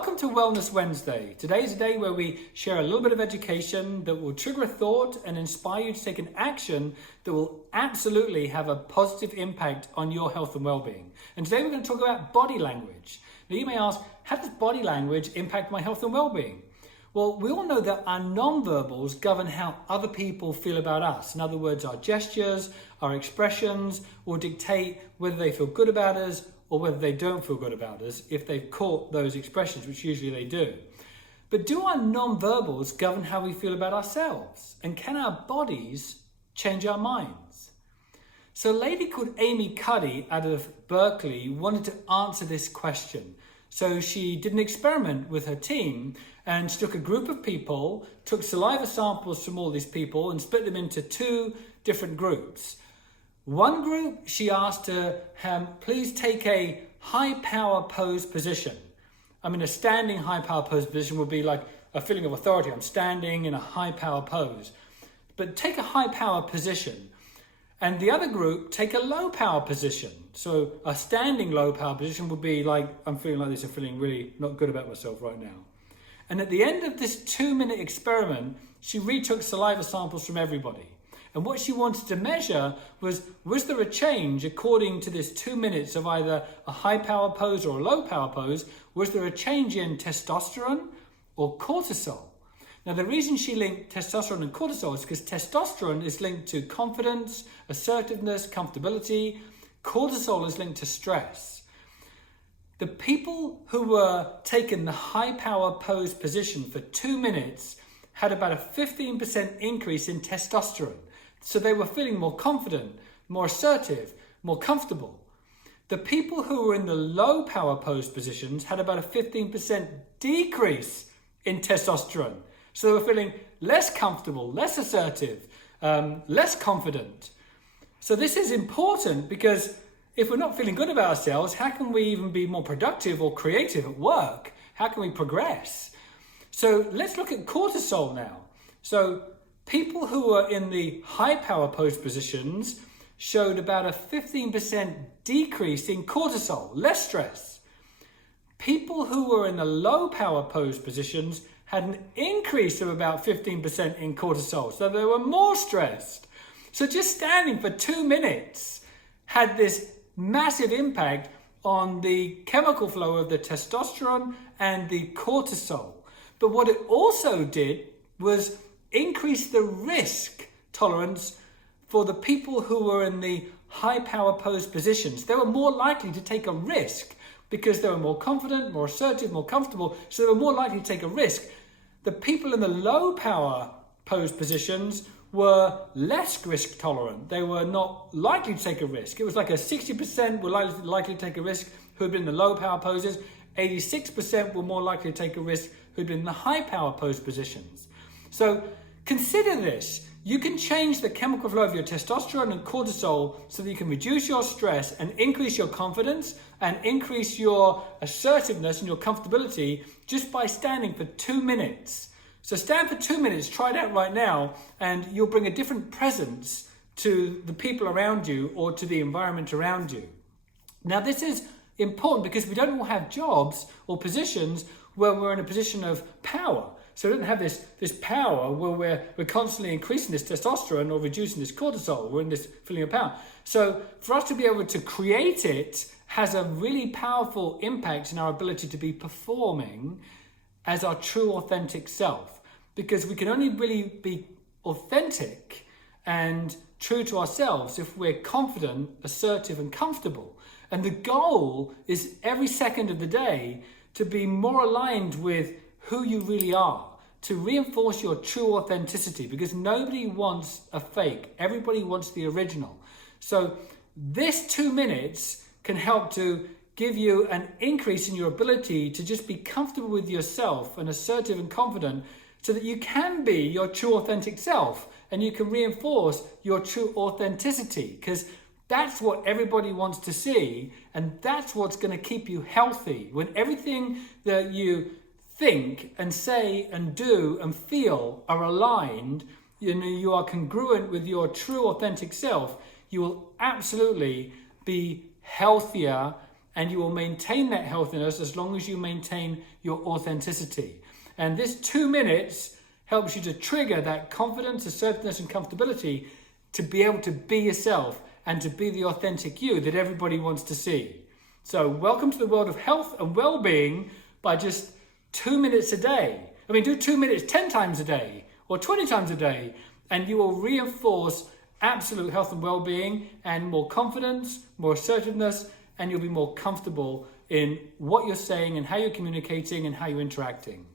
Welcome to Wellness Wednesday. Today is a day where we share a little bit of education that will trigger a thought and inspire you to take an action that will absolutely have a positive impact on your health and well-being. And today we're going to talk about body language. Now you may ask, how does body language impact my health and well-being? Well, we all know that our nonverbals govern how other people feel about us. In other words, our gestures, our expressions will dictate whether they feel good about us or whether they don't feel good about us if they've caught those expressions, which usually they do. But do our nonverbals govern how we feel about ourselves? And can our bodies change our minds? So a lady called Amy Cuddy out of Berkeley wanted to answer this question. So she did an experiment with her team and she took a group of people, took saliva samples from all these people and split them into two different groups. One group, she asked to please take a high power pose position. I mean, a standing high power pose position would be like a feeling of authority. I'm standing in a high power pose. But take a high power position. And the other group, take a low power position. So a standing low power position would be like, I'm feeling like this, I'm feeling really not good about myself right now. And at the end of this 2-minute experiment, she retook saliva samples from everybody. And what she wanted to measure was there a change according to this 2 minutes of either a high power pose or a low power pose? Was there a change in testosterone or cortisol? Now, the reason she linked testosterone and cortisol is because testosterone is linked to confidence, assertiveness, comfortability. Cortisol is linked to stress. The people who were taking the high power pose position for 2 minutes had about a 15% increase in testosterone. So they were feeling more confident, more assertive, more comfortable. The people who were in the low power pose positions had about a 15% decrease in testosterone. So they were feeling less comfortable, less assertive, less confident. So this is important because if we're not feeling good about ourselves, how can we even be more productive or creative at work? How can we progress? So let's look at cortisol now. So people who were in the high power pose positions showed about a 15% decrease in cortisol, less stress. People who were in the low power pose positions had an increase of about 15% in cortisol, so they were more stressed. So just standing for 2 minutes had this massive impact on the chemical flow of the testosterone and the cortisol. But what it also did was increase the risk tolerance for the people who were in the high power pose positions. They were more likely to take a risk because they were more confident, more assertive, more comfortable, so they were more likely to take a risk. The people in the low power pose positions were less risk tolerant. They were not likely to take a risk. It was like a 60% were likely to take a risk who had been in the low power poses, 86% were more likely to take a risk who had been in the high power pose positions. So consider this. You can change the chemical flow of your testosterone and cortisol so that you can reduce your stress and increase your confidence and increase your assertiveness and your comfortability just by standing for 2 minutes. So stand for 2 minutes, try it out right now, and you'll bring a different presence to the people around you or to the environment around you. Now, this is important because we don't all have jobs or positions where we're in a position of power. So we don't have this power where we're constantly increasing this testosterone or reducing this cortisol. We're in this feeling of power. So for us to be able to create it has a really powerful impact in our ability to be performing as our true authentic self. Because we can only really be authentic and true to ourselves if we're confident, assertive and comfortable. And the goal is every second of the day to be more aligned with who you really are, to reinforce your true authenticity, because nobody wants a fake. Everybody wants the original. So this 2 minutes can help to give you an increase in your ability to just be comfortable with yourself and assertive and confident so that you can be your true authentic self and you can reinforce your true authenticity, because that's what everybody wants to see, and that's what's going to keep you healthy. When everything that you think and say and do and feel are aligned, you are congruent with your true authentic self, you will absolutely be healthier and you will maintain that healthiness as long as you maintain your authenticity. And this 2 minutes helps you to trigger that confidence, assertiveness, and comfortability to be able to be yourself and to be the authentic you that everybody wants to see. So welcome to the world of health and well-being by just 2 minutes a day. I mean, do 2 minutes 10 times a day or 20 times a day, and you will reinforce absolute health and well-being and more confidence, more assertiveness, and you'll be more comfortable in what you're saying and how you're communicating and how you're interacting.